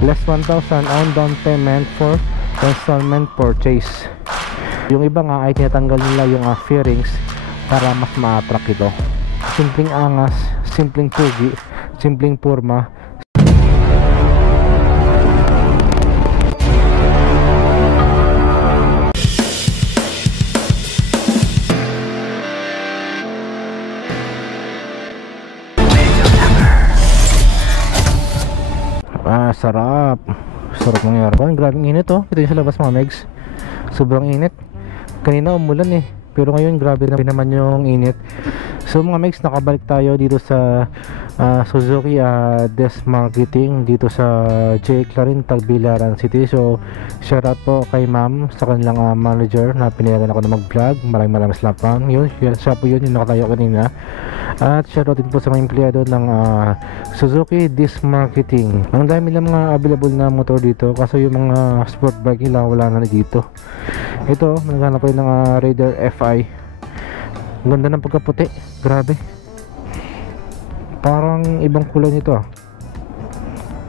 less 1,000 on down payment for installment purchase. Yung iba nga ay tinatanggal nila yung fairings para mas ma-attract ito. Simpleng angas, simpleng pugi, simpleng purma. Sarap. Sarap nangyari. Grabing init oh. Ito yung sa labas mga megs. Sobrang init. Kanina umulan eh. Pero ngayon grabe na naman yung init. So mga megs, nakabalik tayo dito sa Suzuki Desk Marketing dito sa J. Clarin, Tagbilaran City. So shout out po kay ma'am sa kanilang manager na pinayagan ako na mag-vlog. Maraming salamat. Yun, siya po yun yung nakatayo kanina. At shoutout din po sa mga empleyado ng Suzuki Desk Marketing. Ang dami lang mga available na motor dito, kaso yung mga sport bike nila wala na dito. Ito, naghanap ko yung Raider FI. Ganda ng pagkaputi, grabe. Parang ibang kulay nito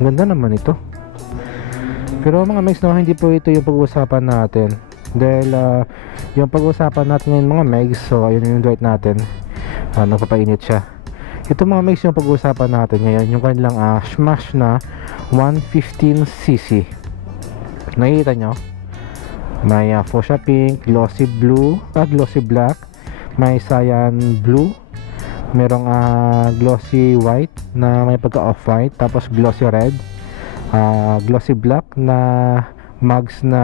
Ganda naman ito. Pero mga megs, no, hindi po ito yung pag-uusapan natin. Dahil yung pag-uusapan natin ngayon mga megs, so ayun yung drive natin. Nagpapainit siya. Ito mga megs yung pag-uusapan natin ngayon, yung kanilang smash na 115cc. Nakikita nyo? May fuchsia pink, glossy blue, glossy black, may cyan blue, merong glossy white na may pagka off-white, tapos glossy red, glossy black na mugs na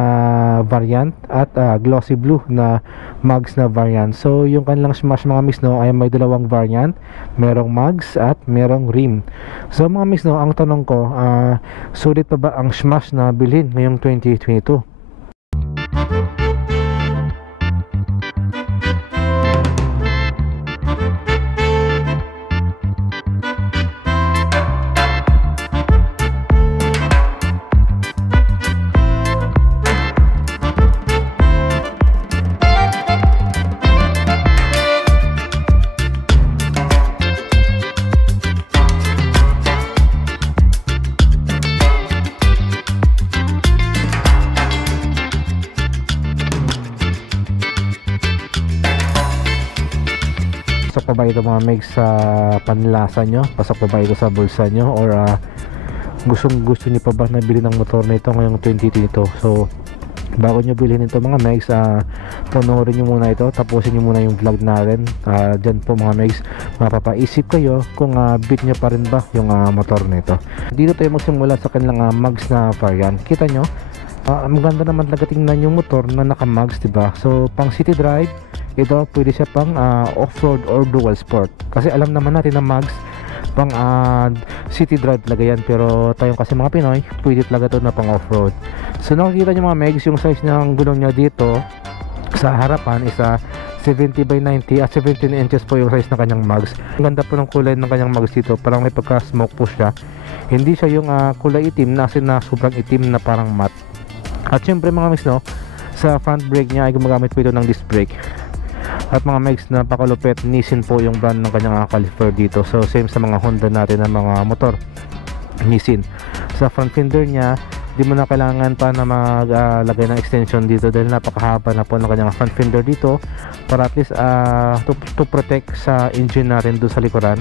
variant, at glossy blue na mugs na variant. So yung kanilang smash mga miss, no, ay may dalawang variant, merong mugs at merong rim. So mga miss, no, ang tanong ko, sulit pa ba ang smash na bilhin ngayong 2022? Pasok pa ba ito mga megs sa panlasa nyo? Pasok pa ba ito sa bulsa nyo? Or gusto nyo pa ba na bilhin ng motor na ito ngayong 2022? So bago nyo bilhin ito mga megs, panoorin nyo muna ito, tapusin nyo muna yung vlog natin. Dyan po mga megs, mapapaisip kayo kung beat nyo pa rin ba yung motor na ito. Dito tayo magsimula sa kanilang mugs na variant. Kita nyo, maganda naman talaga tingnan yung motor na naka-mugs, diba? So pang city drive ito, pwede siya pang off-road or dual sport. Kasi alam naman natin na mugs pang city drive talaga yan. Pero tayong kasi mga Pinoy, pwede talaga ito na pang off-road. So nakikita nyo mga megs, yung size ng gulong niya dito sa harapan is 70 by 90 at 17 inches po yung size ng kanyang mugs. Ang ganda po ng kulay ng kanyang mugs dito, parang may pagka smoke po siya. Hindi siya yung kulay itim na sobrang itim na parang matte. At syempre mga megs, no, sa front brake niya ay gumagamit po ito ng disc brake. At mga megs, napakalupit, Nissin po yung brand ng kanyang caliper dito. So same sa mga Honda natin na mga motor, Nissin. Sa front fender niya, di mo na kailangan pa na maglagay ng extension dito dahil napakahaba na po ng kanyang front fender dito, para at least to protect sa engine natin doon sa likuran.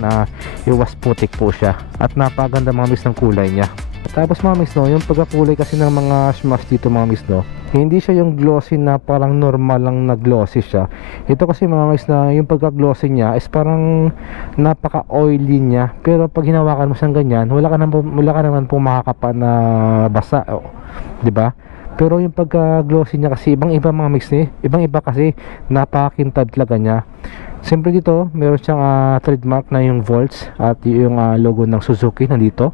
Iwas putik po siya. At napakaganda mga megs ng kulay niya. Tapos mga megs, no, yung pagkakulay kasi ng mga smash dito mga megs, no, hindi siya yung glossy na parang normal lang na glossy siya. Ito kasi mga megs, na yung pagka-glossy niya is parang napaka-oily niya. Pero pag hinawakan mo siyang ganyan, wala ka naman pong makakapa na basa, diba? Pero yung pagka-glossy niya kasi ibang-iba mga megs, ibang-iba kasi, napakakintad talaga niya. Siyempre dito, meron siyang trademark na yung volts at yung logo ng Suzuki nandito.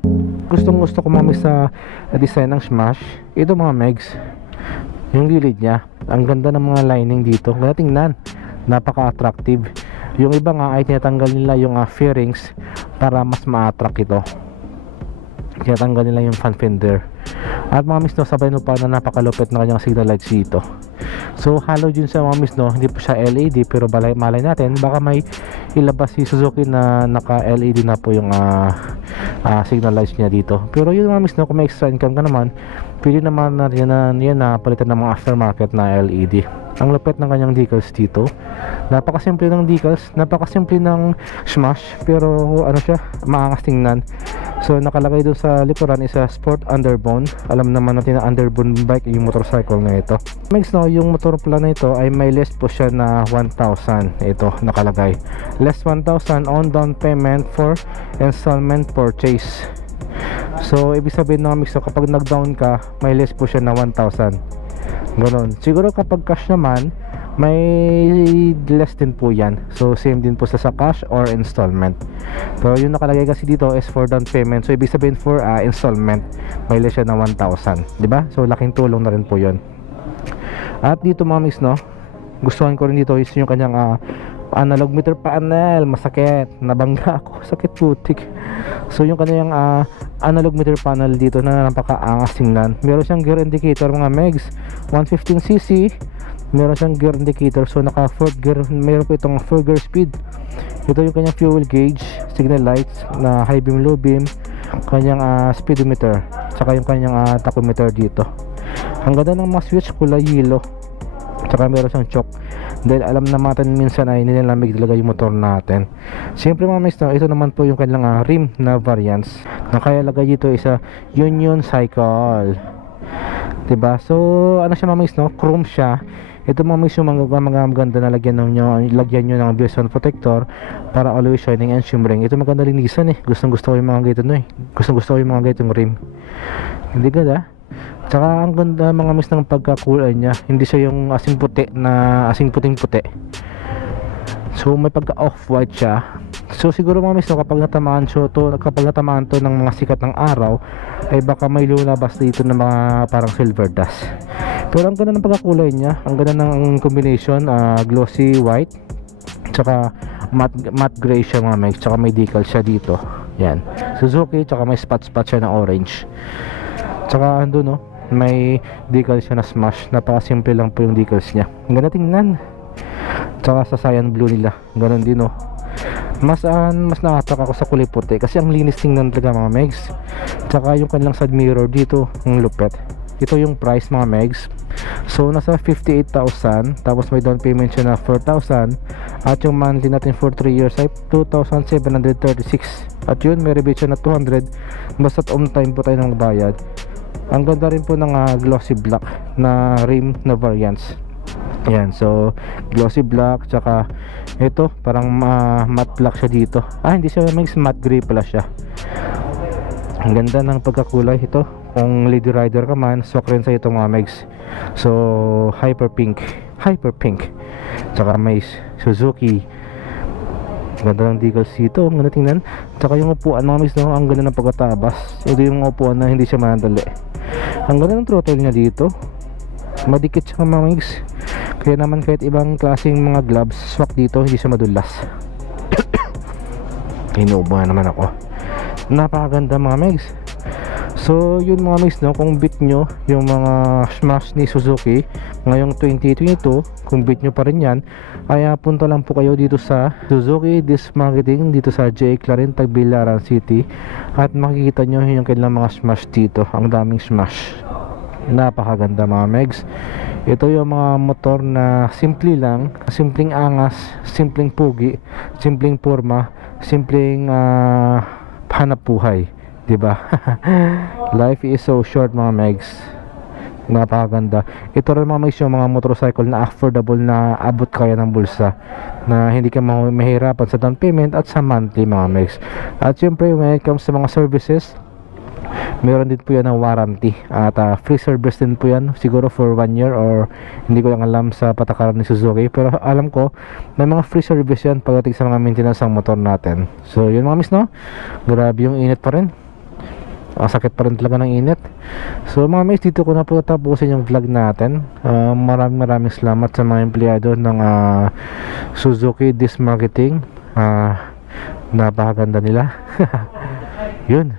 Gustong gusto ko mga megs sa design ng smash. Ito mga megs, yung gilid niya, ang ganda ng mga lining dito. Kaya tingnan, napaka-attractive. Yung iba nga ay tinatanggal nila yung fairings para mas ma-attract ito. Tinatanggal nila yung fan fender. At mga megs, no, sabay no pa na napakalupit na kanyang signal lights dito. So halogen sa mga megs, no, hindi po siya LED, pero malay natin baka may ilabas si Suzuki na naka LED na po yung signal lights niya dito. Pero yun mga miss, no, kung may extra income ka naman, pwede naman na yan na palitan ng mga aftermarket na LED. Ang lupit ng kanyang decals dito, napakasimple ng decals, napakasimple ng smash, pero ano siya, maangas tingnan. So nakalagay doon sa likuran is a sport underbone. Alam naman natin na underbone bike yung motorcycle na ito. Mix, no, yung motor pala na ito ay may less po siya na 1,000. Ito nakalagay, less 1,000 on down payment for installment purchase. So ibig sabihin na mix, no, kapag nag down ka, may less po siya na 1,000. Ganon. Siguro kapag cash naman, may less din po yan. So same din po sa cash or installment. Pero yung nakalagay kasi dito is for down payment. So ibig sabihin for installment, may less siya na 1,000, diba? So laking tulong na rin po yun. At dito mga mix, no, gustuhan ko rin dito is yung kanyang analog meter panel. Masakit, nabangga ako, sakit putik. So yung kanyang analog meter panel dito na napakaangas tingnan. Meron siyang gear indicator mga megs, 115cc. Meron siyang gear indicator, so naka 4th gear, meron po itong 4 gear speed. Ito yung kanyang fuel gauge, signal lights na high beam, low beam, kanyang speedometer, saka yung kanyang tachometer dito. Ang ganda ng mga switch, kulay yellow, saka meron siyang choke, dahil alam naman minsan ay nilalamig talaga yung motor natin. Siyempre mga miss, ito naman po yung kanilang rim na variants na kaya lagay dito is Union Cycle, diba? So ano siya mga miss, no, chrome siya. Ito mga miss, yung mga maganda na lagyan nyo ng Bison protector para always shining and shimmering. Ito maganda linisan gustong gusto ko yung mga ganito, no, gustong gusto ko yung mga ganitong rim. Hindi ganda. Tsaka ang ganda mga miss ng pagkakulay niya, hindi siya yung asing puti na asing puting puti. So may pagka off-white siya. So siguro mga miss, no, kapag natamaan to ng mga sikat ng araw, ay baka may lumabas dito ng mga parang silver dust. Pero ang ganda ng pagkakulay niya, ang ganda ng combination, glossy white, tsaka matte gray siya mga miss, tsaka may decal siya dito. Yan, Suzuki, tsaka may spot siya na orange. Tsaka ando, no, may decal siya na smash. Napakasimple lang po yung decals niya. Ang ganda tingnan. Tsaka sa cyan blue nila, ganon din, no. Mas nakatak ako sa kulay puti kasi ang linis tingnan talaga mga megs. Tsaka yung kanilang side mirror dito, ang lupet. Ito yung price mga megs. So nasa 58,000, tapos may down payment siya na 4,000, at yung monthly natin for 3 years ay 2,736. At yun, may rebate siya na 200 basta't on time po tayo ng bayad. Ang ganda rin po ng glossy black na rim na variants. Ayan, so glossy black, tsaka ito parang matte black siya dito. Hindi siya mix, matte gray pala siya. Ang ganda ng pagkakulay ito. Kung lady rider ka man, swak rin sa ito mga megs. So hyper pink, tsaka may Suzuki. Ganda ng decals dito, ang ganda tingnan. Tsaka yung upuan mga megs, no, ang ganda ng pagkatabas. Ito yung upuan na hindi siya madali. Ang ganda ng throttle niya dito, madikit siya mga megs. Kaya naman kahit ibang klaseng mga gloves, swak dito, hindi siya madulas. Inuubo na naman ako. Napakaganda mga megs. So yun mga miss, no, kung beat nyo yung mga smash ni Suzuki ngayong 2022, kung beat nyo pa rin yan, ay punta lang po kayo dito sa Suzuki Disc Marketing dito sa J. Clarin, Tagbilaran City, at makikita nyo yung kailang mga smash dito. Ang daming smash, napakaganda mga megs. Ito yung mga motor na simple lang, simpleng angas, simpleng pugi, simpleng forma, simpleng hanap buhay, diba? Life is so short mga megs. Napakaganda. Ito rin mga megs yung mga motorcycle na affordable, na abot kaya ng bulsa, na hindi ka mahirapan sa down payment at sa monthly mga megs. At syempre when it comes sa mga services, meron din po yan ng warranty at free service din po yan, siguro for 1 year, or hindi ko lang alam sa patakaran ni Suzuki, pero alam ko may mga free service yan pagdating sa mga maintenance ng motor natin. So yun mga miss, no, grabe yung init pa rin, sakit pa rin talaga ng init. So mga miss, dito ko na po tapusin yung vlog natin. Maraming salamat sa mga empleyado ng Suzuki Disc Marketing. Napakaganda nila. Yun.